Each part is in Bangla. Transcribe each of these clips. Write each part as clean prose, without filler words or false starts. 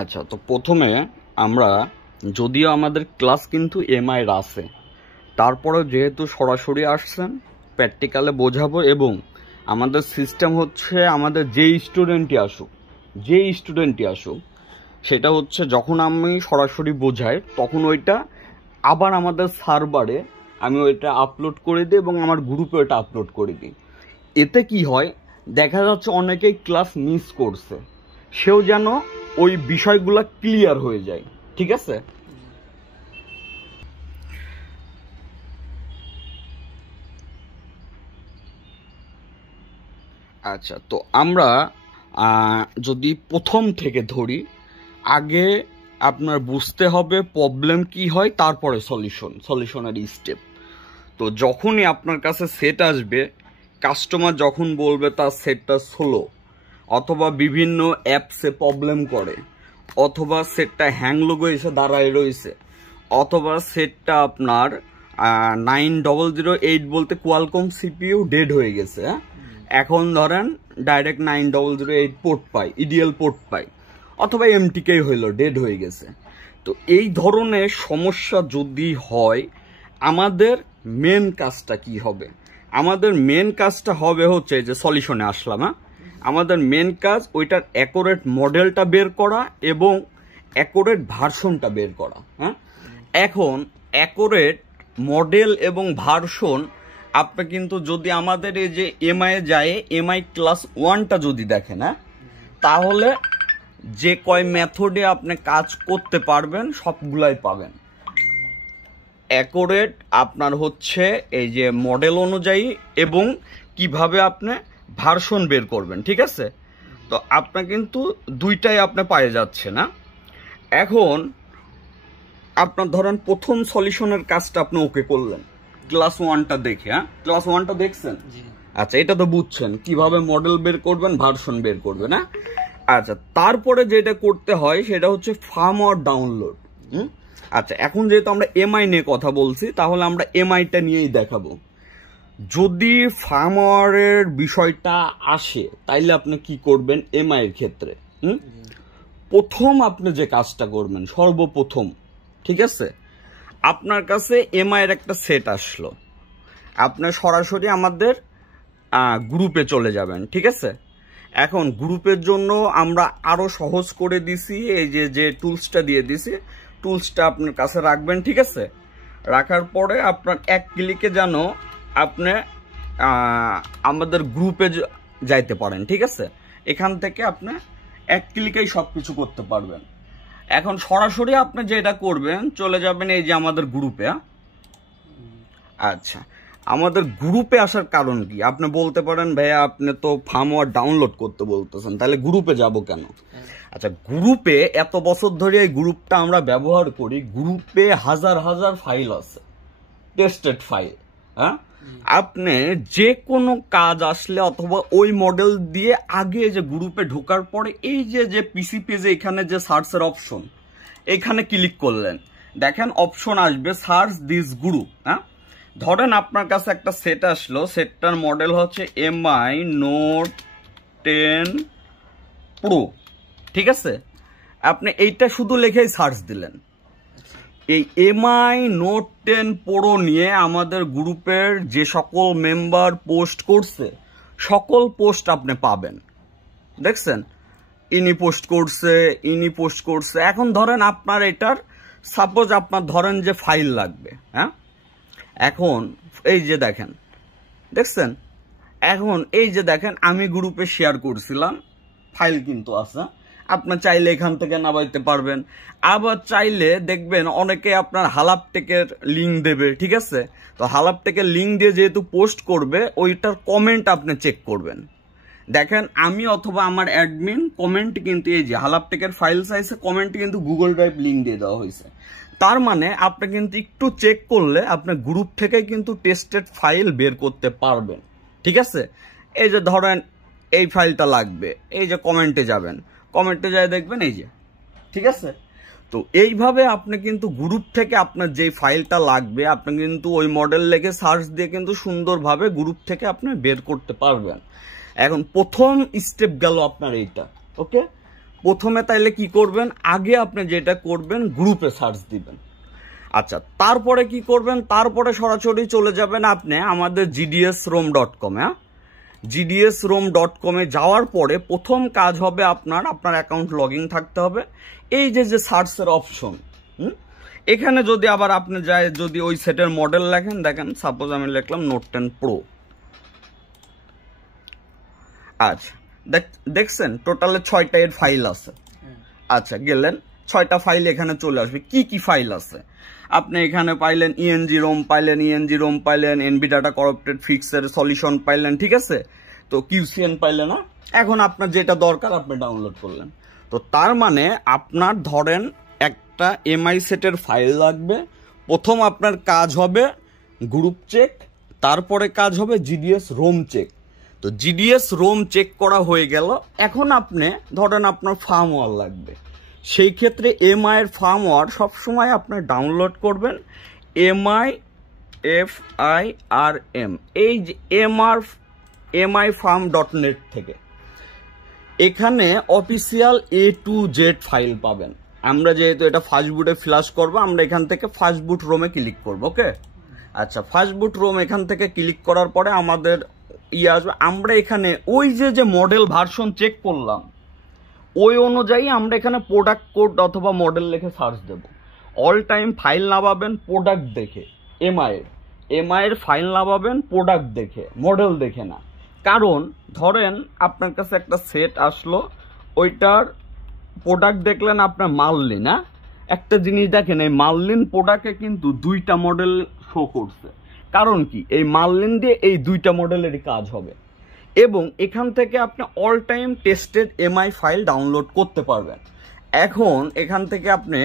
আচ্ছা, তো প্রথমে আমরা যদিও আমাদের ক্লাস কিন্তু এমআইয়ের আছে, তারপরে যেহেতু সরাসরি আসছেন প্র্যাকটিক্যালে বোঝাবো, এবং আমাদের সিস্টেম হচ্ছে আমাদের যেই স্টুডেন্টই আসুক সেটা হচ্ছে যখন আমি সরাসরি বোঝাই তখন ওইটা আবার আমাদের সার্ভারে আমি ওইটা আপলোড করে দিই এবং আমার গ্রুপে ওইটা আপলোড করে দিই। এতে কি হয়, দেখা যাচ্ছে অনেকেই ক্লাস মিস করছে, সেও যেন ওই বিষয়গুলো ক্লিয়ার হয়ে যায়। ঠিক আছে? আচ্ছা, তো আমরা যদি প্রথম থেকে ধরি, আগে আপনার বুঝতে হবে প্রবলেম কি হয়, তারপরে সলিউশনের স্টেপ। তো যখনই আপনার কাছে সেট আসবে, কাস্টমার যখন বলবে তার সেটটা স্লো, অথবা বিভিন্ন অ্যাপসে প্রবলেম করে, অথবা সেটটা হ্যাং লোগো এসে দাঁড়ায় রয়েছে, অথবা সেটটা আপনার 9008 বলতে কোয়ালকম সিপিইউ ডেড হয়ে গেছে, এখন ধরেন ডাইরেক্ট 9008 পোর্ট পাই, ইডিএল পোর্ট পাই, অথবা এমটিকেই হইলো ডেড হয়ে গেছে। তো এই ধরনের সমস্যা যদি হয়, আমাদের মেন কাজটা কি হবে? আমাদের মেন কাজটা হবে হচ্ছে যে সলিউশনে আসলাম, আমাদের মেন কাজ ওইটার অ্যাকুরেট মডেলটা বের করা এবং অ্যাকুরেট ভার্সনটা বের করা। এখন অ্যাকুরেট মডেল এবং ভার্সন আপনি কিন্তু যদি আমাদের এই যে এমআই যায়, এমআই ক্লাস 1টা যদি দেখেন, তাহলে যে কয় মেথডে আপনি কাজ করতে পারবেন সবগুলাই পাবেন। অ্যাকুরেট আপনার হচ্ছে এই যে মডেল অনুযায়ী এবং কিভাবে আপনি ভার্সন বের করবেন। ঠিক আছে? তো আপনার কিন্তু দুইটাই আপনি পায়ে যাচ্ছে না। এখন আপনার ধরেন প্রথম সলিউশনের কাজটা আপনি ওকে করলেন ক্লাস 1টা দেখে। ক্লাস 1টা দেখছেন? আচ্ছা, এটা তো বুঝছেন কিভাবে মডেল বের করবেন, ভার্সন বের করবেন। আচ্ছা, তারপরে যেটা করতে হয় সেটা হচ্ছে ফার্মওয়্যার ডাউনলোড। আচ্ছা, এখন যেহেতু আমরা এমআই নিয়ে কথা বলছি, তাহলে আমরা এমআইটা নিয়েই দেখাবো। যদি ফার্মওয়্যারের বিষয়টা আসে তাইলে আপনি কি করবেন এমআই এর ক্ষেত্রে? প্রথম আপনি যে কাজটা করবেন সর্বপ্রথম, ঠিক আছে, আপনার কাছে এমআই এর একটা সেট আসলো, আপনি সরাসরি আমাদের গ্রুপে চলে যাবেন। ঠিক আছে? এখন গ্রুপের জন্য আমরা আরো সহজ করে দিছি, এই যে টুলসটা দিয়ে দিছি, টুলসটা আপনার কাছে রাখবেন। ঠিক আছে? রাখার পরে আপনার এক ক্লিকে যেন আপনি আমাদের গ্রুপে যাইতে পারেন। ঠিক আছে? এখান থেকে আপনি এক ক্লিকেই সবকিছু করতে পারবেন। এখন সরাসরি আপনি যেটা করবেন, চলে যাবেন এই যে আমাদের গ্রুপে। আচ্ছা, আমাদের গ্রুপে আসার কারণ কি? আপনি বলতে পারেন ভাইয়া আপনি তো ফার্মওয়্যার ডাউনলোড করতে বলতেছেন, তাহলে গ্রুপে যাব কেন? আচ্ছা, গ্রুপে এত বছর ধরে এই গ্রুপটা আমরা ব্যবহার করি, গ্রুপে হাজার হাজার ফাইল আছে, টেস্টেড ফাইল। আপনি যে কোনো কাজ আসলে অথবা ওই মডেল দিয়ে আগে যে গ্রুপে ঢোকার পরে এই যে পিসি পেজে এখানে যে সার্চের অপশন, এখানে ক্লিক করলেন, দেখেন অপশন আসবে সার্চ দিস গ্রুপ। ধরেন আপনার কাছে একটা সেট আসলো, সেটটার মডেল হচ্ছে এমআই নোট 10 প্রো। ঠিক আছে? আপনি এইটা শুধু লিখেই সার্চ দিলেন, এই এমআই নোট 10 প্রো নিয়ে আমাদের গ্রুপের যে সকল মেম্বার পোস্ট করছে সকল পোস্ট আপনি পাবেন। দেখছেন, ইনি পোস্ট করছে। এখন ধরেন আপনার এটার সাপোজ আপনার ধরেন যে ফাইল লাগবে, এখন এই যে দেখেন, দেখছেন, এখন এই যে দেখেন আমি গ্রুপে শেয়ার করছিলাম, ফাইল কিন্তু আছে, আপনার চাইলে এখান থেকে নামাইতে পারবেন। আবার চাইলে দেখবেন অনেকে আপনার হালাপটেকের লিঙ্ক দেবে। ঠিক আছে? তো হালাপটেকের লিঙ্ক দিয়ে যেহেতু পোস্ট করবে, ওইটার কমেন্ট আপনি চেক করবেন। দেখেন আমি অথবা আমার অ্যাডমিন কমেন্ট কিন্তু এই যে হালাপটেকের ফাইল সাইজে কমেন্ট কিন্তু গুগল ড্রাইভ লিঙ্ক দিয়ে দেওয়া হয়েছে। তার মানে আপনি কিন্তু একটু চেক করলে আপনার গ্রুপ থেকে কিন্তু টেস্টেড ফাইল বের করতে পারবেন। ঠিক আছে? এই যে ধরেন এই ফাইলটা লাগবে, এই যে কমেন্টে যাবেন, কমেন্টে যায় দেখবেন এই যে। ঠিক আছে? তো এইভাবে আপনি কিন্তু গ্রুপ থেকে আপনার যে ফাইলটা লাগবে আপনি কিন্তু ওই মডেল লেগে সার্চ দিয়ে কিন্তু সুন্দরভাবে গ্রুপ থেকে আপনি বের করতে পারবেন। এখন প্রথম স্টেপ গেল আপনার এইটা। ওকে, প্রথমে তাইলে কি করবেন, আগে আপনি যেটা করবেন গ্রুপে সার্চ দিবেন। আচ্ছা, তারপরে কি করবেন, তারপরে সরাসরি চলে যাবেন আপনি আমাদের gdsrom.com। হ্যাঁ, gdsrom.com যাওয়ার পরে প্রথম কাজ হবে আপনার অ্যাকাউন্ট লগ ইন থাকতে হবে। এই যে সার্চের অপশন, এখানে যদি আবার আপনি যায়, যদি ওই সেটের মডেল লেখেন, দেখেন সাপোজ আমি লিখলাম নোট 10 প্রো। আচ্ছা, দেখছেন টোটালে 6টা এর ফাইল আছে। আচ্ছা, গেলেন 6টা ফাইল এখানে চলে আসবে। কি কি ফাইল আছে আপনি এখানে পাইলেন, ENG-ROM পাইলেন, ENG-ROM পাইলেন, NB ডাটা করাপ্টেড ফিক্সের সলিউশন পাইলেন, ঠিক আছে, তো QCN পাইলেন না। এখন আপনার যেটা দরকার আপনি ডাউনলোড করলেন। তো তার মানে আপনার ধরেন একটা MI সেটের ফাইল লাগবে। প্রথম আপনার কাজ হবে গ্রুপ চেক, তারপরে কাজ হবে GDS-ROM চেক। তো GDS-ROM চেক করা হয়ে গেল। এখন আপনি ধরেন আপনার ফার্মওয়্যার লাগবে, সেই ক্ষেত্রে MI এর ফার্মওয়্যার সবসময় আপনি ডাউনলোড করবেন MI FIRM, এই যে mifarm.net থেকে। এখানে official A to Z file পাবেন। আমরা যেহেতু এটা ফাস্টবুটে ফ্ল্যাশ করবো, আমরা এখান থেকে ফাস্টবুট রোমে ক্লিক করবো। ওকে, আচ্ছা, ফাস্টবুট রোম এখান থেকে ক্লিক করার পরে আমাদের আসবে। আমরা এখানে ওই যে মডেল ভার্সন চেক করলাম, ওই অনুযায়ী আমরা এখানে প্রোডাক্ট কোড অথবা মডেল লিখে সার্চ দেব। অল টাইম ফাইল নামাবেন প্রোডাক্ট দেখে, MI এর ফাইল নামাবেন প্রোডাক্ট দেখে, মডেল দেখে না। কারণ ধরেন আপনার কাছে একটা সেট আসলো, ওইটার প্রোডাক্ট দেখলেন আপনার মার্লিন। না, একটা জিনিস দেখেন, এই মার্লিন প্রোডাক্টে কিন্তু 2টা মডেল শো করছে। কারণ কি, এই মার্লিন দিয়ে এই 2টা মডেলেরই কাজ হবে। এবং এখান থেকে আপনি all time tested MI file download করতে পারবেন। এখন এখান থেকে আপনি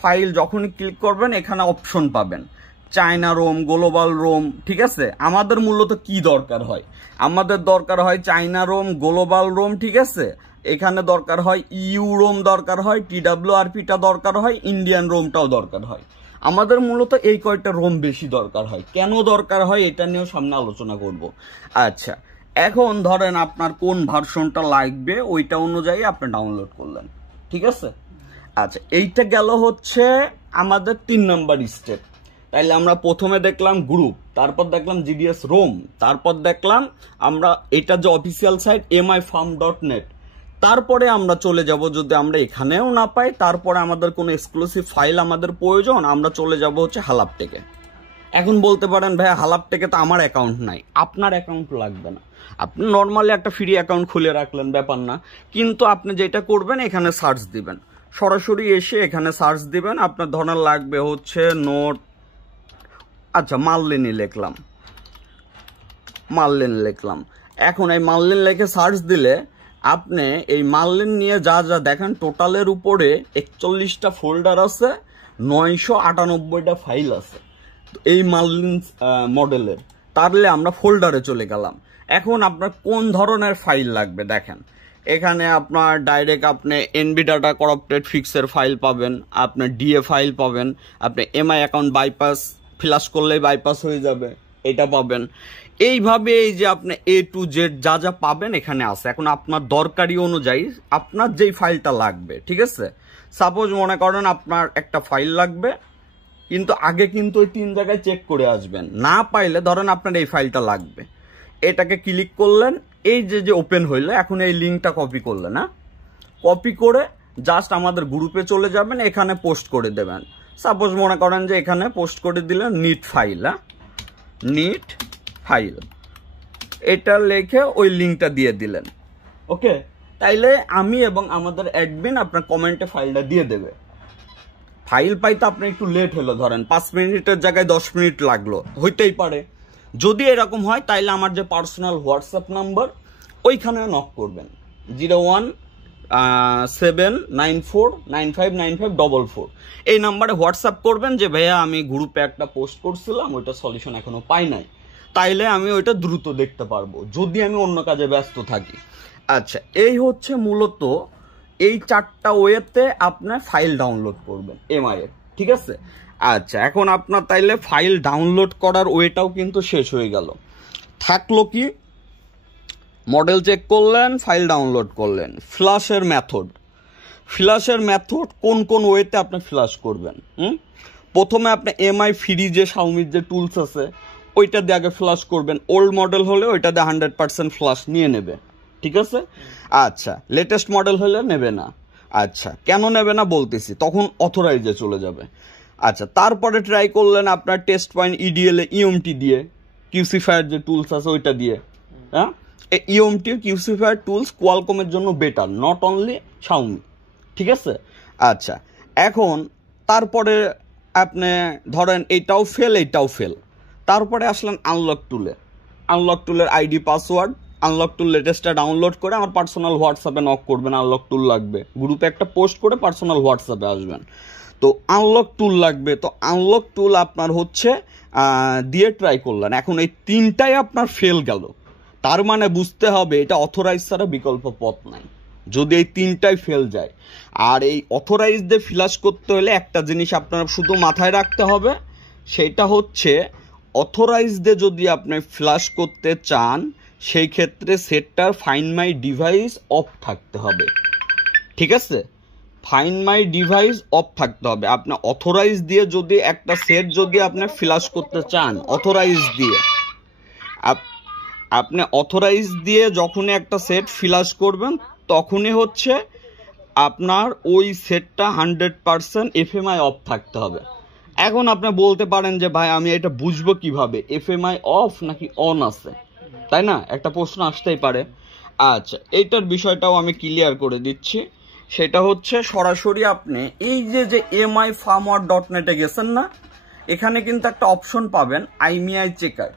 ফাইল যখনই ক্লিক করবেন, এখানে অপশন পাবেন চায়না রোম, গ্লোবাল রোম, ঠিক আছে। আমাদের মূলত কি দরকার হয়, আমাদের দরকার হয় চায়না রোম, গ্লোবাল রোম, ঠিক আছে। এখানে দরকার হয় EU রোম, দরকার হয় TWRPটা দরকার হয়, ইন্ডিয়ান রোমটাও দরকার হয়। আমাদের মূলত এই কয়টা রোম বেশি দরকার হয়। কেন দরকার হয় এটা নিয়েও সামনে আলোচনা করব। আচ্ছা, এখন ধরেন আপনার কোন ভার্সনটা লাগবে ওইটা অনুযায়ী আপনি ডাউনলোড করলেন, ঠিক আছে। আচ্ছা, এইটা গেল হচ্ছে আমাদের 3 নাম্বার স্টেপ। তাইলে আমরা প্রথমে দেখলাম গ্রুপ, তারপর দেখলাম GDS-ROM, তারপর দেখলাম আমরা এটা যে অফিসিয়াল সাইট mifarm.net। তারপরে আমরা চলে যাব, যদি আমরা এখানেও না পাই, তারপরে আমাদের কোনো এক্সক্লুসিভ ফাইল আমাদের প্রয়োজন, আমরা চলে যাব হচ্ছে হালাপটেকে। এখন বলতে পারেন ভাই হালাপটেকে তো আমার অ্যাকাউন্ট নাই। আপনার অ্যাকাউন্ট লাগবে না, আপনি নর্মালি একটা ফ্রি অ্যাকাউন্ট খুলে রাখলেন, ব্যাপার না। কিন্তু আপনি যেটা করবেন, এখানে সার্চ দিবেন, সরাসরি এসে এখানে সার্চ দিবেন। আপনার ধরনের লাগবে হচ্ছে নোট, আচ্ছা মার্লিনই লিখলাম, এখন এই মার্লিন লিখে সার্চ দিলে আপনি এই মার্লিন নিয়ে যা যা দেখেন, টোটালের উপরে 41টা ফোল্ডার আছে, 998টা ফাইল আছে এই মার্লিন মডেলের। তাহলে আমরা ফোল্ডারে চলে গেলাম। এখন আপনার কোন ধরনের ফাইল লাগবে দেখেন, এখানে আপনার ডাইরেক্ট আপনি NB ডাটা করাপ্টেড ফিক্সের ফাইল পাবেন, আপনার DA ফাইল পাবেন, আপনি MI অ্যাকাউন্ট বাইপাস ফ্ল্যাশ করলেই বাইপাস হয়ে যাবে, এটা পাবেন। এইভাবে এই যে আপনি A to Z যা যা পাবেন এখানে আছে। এখন আপনার দরকারি অনুযায়ী আপনার যেই ফাইলটা লাগবে, ঠিক আছে। সাপোজ মনে করেন আপনার একটা ফাইল লাগবে, কিন্তু আগে কিন্তু ওই 3 জায়গায় চেক করে আসবেন। না পাইলে ধরেন আপনার এই ফাইলটা লাগবে, এটাকে ক্লিক করলেন, এই যে ওপেন হইলো, এখন এই লিঙ্কটা কপি করলেন। না, কপি করে জাস্ট আমাদের গ্রুপে চলে যাবেন, এখানে পোস্ট করে দেবেন। সাপোজ মনে করেন যে এখানে পোস্ট করে দিলেন নিট ফাইল, নিট ফাইল, এটা লিখে ওই লিঙ্কটা দিয়ে দিলেন। ওকে, তাইলে আমি এবং আমাদের অ্যাডমিন আপনার কমেন্টে ফাইলটা দিয়ে দেবে। ফাইল পাইতে আপনার একটু লেট হলো, ধরেন 5 মিনিটের জায়গায় 10 মিনিট লাগলো, হইতেই পারে। যদি এরকম হয় তাইলে আমার যে পার্সোনাল হোয়াটসঅ্যাপ নাম্বার, ওইখানে নক করবেন 017949595544। এই নাম্বারে হোয়াটসঅ্যাপ করবেন যে ভাইয়া আমি গ্রুপে একটা পোস্ট করছিলাম, ওইটা সলিউশন এখনো পাই নাই, তাইলে আমি ওইটা দ্রুত দেখতে পারবো যদি আমি অন্য কাজে ব্যস্ত থাকি। আচ্ছা, এই হচ্ছে মূলত এই 4টা ওয়েতে আপনার ফাইল ডাউনলোড করবেন MI এর, ঠিক আছে। আচ্ছা, এখন আপনার তাইলে ফাইল ডাউনলোড করার ওয়েটাও কিন্তু শেষ হয়ে গেল। থাকলো কি, মডেল চেক করলেন, ফাইল ডাউনলোড করলেন, ফ্ল্যাশের মেথড ফ্ল্যাশের মেথড কোন কোন ওয়েতে আপনি ফ্ল্যাশ করবেন। প্রথমে আপনি এমআই ফ্রি যে শাওমির যে টুলস আছে ওইটা দিয়ে আগে ফ্ল্যাশ করবেন। ওল্ড মডেল হলে ওইটা দিয়ে 100% ফ্ল্যাশ নিয়ে নেবে, ঠিক আছে। আচ্ছা, লেটেস্ট মডেল হলে নেবে না। আচ্ছা, কেন নেবে না বলতেছি, তখন অথরাইজে চলে যাবে। আচ্ছা, তারপরে ট্রাই করলেন আপনার টেস্ট পয়েন্ট ইডিএল এ ইএমটি দিয়ে, কিউসিফায়ার যে টুলস আছে ওইটা দিয়ে। হ্যাঁ, এই ইএমটি কিউসিফায়ার টুলস কোয়ালকমের জন্য বেটার, নট অনলি শাওমি, ঠিক আছে। আচ্ছা, এখন তারপরে আপনি ধরেন এইটাও ফেল এইটাও ফেল, তারপরে আসলেন আনলক টুলে। আনলক টুলের আইডি পাসওয়ার্ড, আনলক টুল লেটেস্টটা ডাউনলোড করে আমার পার্সোনাল হোয়াটসঅ্যাপে নক করবেন, আনলক টুল লাগবে, গ্রুপে একটা পোস্ট করে পার্সোনাল হোয়াটসঅ্যাপে আসবেন। তো আনলক টুল লাগবে, তো আনলক টুল আপনার হচ্ছে দিয়ে ট্রাই করলেন, এখন এই তিনটাই আপনার ফেল গেল, তার মানে বুঝতে হবে এটা অথরাইজ ছাড়া বিকল্প পথ নাই। যদি এই তিনটাই ফেল যায়, আর এই অথরাইজ দিয়ে ফ্ল্যাশ করতে হলে একটা জিনিস আপনার শুধু মাথায় রাখতে হবে, সেটা হচ্ছে অথরাইজ দিয়ে যদি আপনি ফ্ল্যাশ করতে চান সেই ক্ষেত্রে সেটটার ফাইন্ড মাই ডিভাইস অফ থাকতে হবে, ঠিক আছে। ফাইন্ড মাই ডিভাইস অফ থাকতে হবে। আপনি অথরাইজ দিয়ে যদি একটা সেট যদি আপনি ফ্ল্যাশ করতে চান, অথরাইজ দিয়ে আপনি অথরাইজ দিয়ে যখনই একটা সেট ফ্ল্যাশ করবেন তখনই হচ্ছে আপনার ওই সেটটা 100% এফএমআই অফ থাকতে হবে। এখন আপনি বলতে পারেন যে ভাই আমি এটা বুঝবো কিভাবে, এফএমআই অফ নাকি অন আছে, তাই না, একটা প্রশ্ন আসতেই পারে। আচ্ছা, এইটার বিষয়টাও আমি ক্লিয়ার করে দিচ্ছি। সেটা হচ্ছে সরাসরি আপনি এই যে mi-firmware.net এ গেছেন না, এখানে কিন্তু একটা অপশন পাবেন আইমিআই চেকার,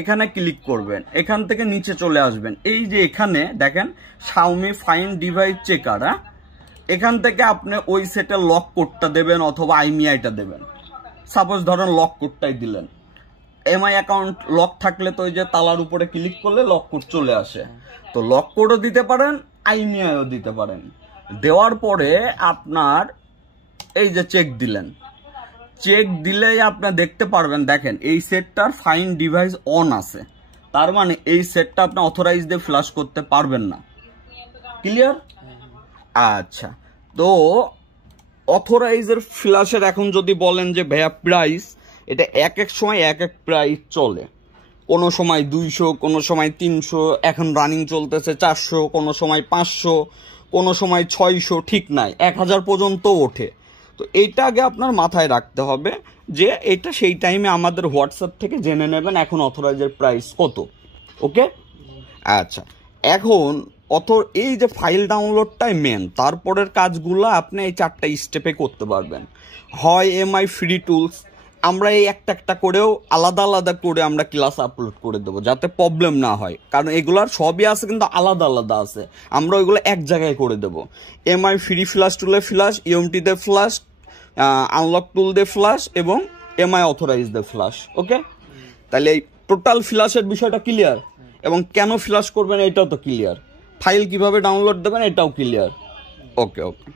এখানে ক্লিক করবেন, এখান থেকে নিচে চলে আসবেন, এই যে এখানে দেখেন শাওমি ফাইন্ড ডিভাইস চেকার। হ্যাঁ, এখান থেকে আপনি ওই সেটের লক কোডটা দেবেন অথবা আইমিআইটা দেবেন। সাপোজ ধরেন লক কোডটাই দিলেন, এমআই অ্যাকাউন্ট লক থাকলে তো ওই যে তালার উপরে ক্লিক করলে লক কোড চলে আসে, তো লক কোডও দিতে পারেন, আইমিআইও দিতে পারেন। দেওয়ার পরে আপনার এই যে চেক দিলেন, চেক দিলেই আপনি দেখতে পারবেন, দেখেন এই সেটটার ফাইন্ড ডিভাইস অন আছে, তার মানে এই সেটটা আপনি অথরাইজ দিয়ে ফ্ল্যাশ করতে পারবেন না। ক্লিয়ার? আচ্ছা, তো অথরাইজের ফ্ল্যাশের এখন যদি বলেন যে ভাইয়া প্রাইস, এটা এক এক সময় এক এক প্রাইস চলে, কোনো সময় 200, কোনো সময় 300, এখন রানিং চলতেছে 400, কোনো সময় 500, কোনো সময় 600, ঠিক নাই, 1000 পর্যন্ত ওঠে। তো এইটা আগে আপনার মাথায় রাখতে হবে যে এটা সেই টাইমে আমাদের হোয়াটসঅ্যাপ থেকে জেনে নেবেন এখন অথরাইজের প্রাইস কত। ওকে, আচ্ছা, এখন এই যে ফাইল ডাউনলোডটাই মেন, তারপরের কাজগুলো আপনি এই 4টা স্টেপে করতে পারবেন। হয় এমআই ফ্রি টুলস, আমরা এই একটা একটা করেও আলাদা আলাদা করে আমরা ক্লাস আপলোড করে দেবো যাতে প্রবলেম না হয়, কারণ এগুলার সবই আছে কিন্তু আলাদা আলাদা আছে, আমরা ওইগুলো এক জায়গায় করে দেবো। এমআই ফ্রি ফ্ল্যাশ টুলে ফ্ল্যাশ, ইএমটি দিয়ে ফ্ল্যাশ, আনলক টুল দিয়ে ফ্ল্যাশ এবং এমআই অথরাইজ দিয়ে ফ্ল্যাশ। ওকে, তাহলে এই টোটাল ফ্ল্যাশের বিষয়টা ক্লিয়ার, এবং কেন ফ্ল্যাশ করবেন এটাও তো ক্লিয়ার, ফাইল কিভাবে ডাউনলোড দেবেন এটাও ক্লিয়ার। ওকে ওকে।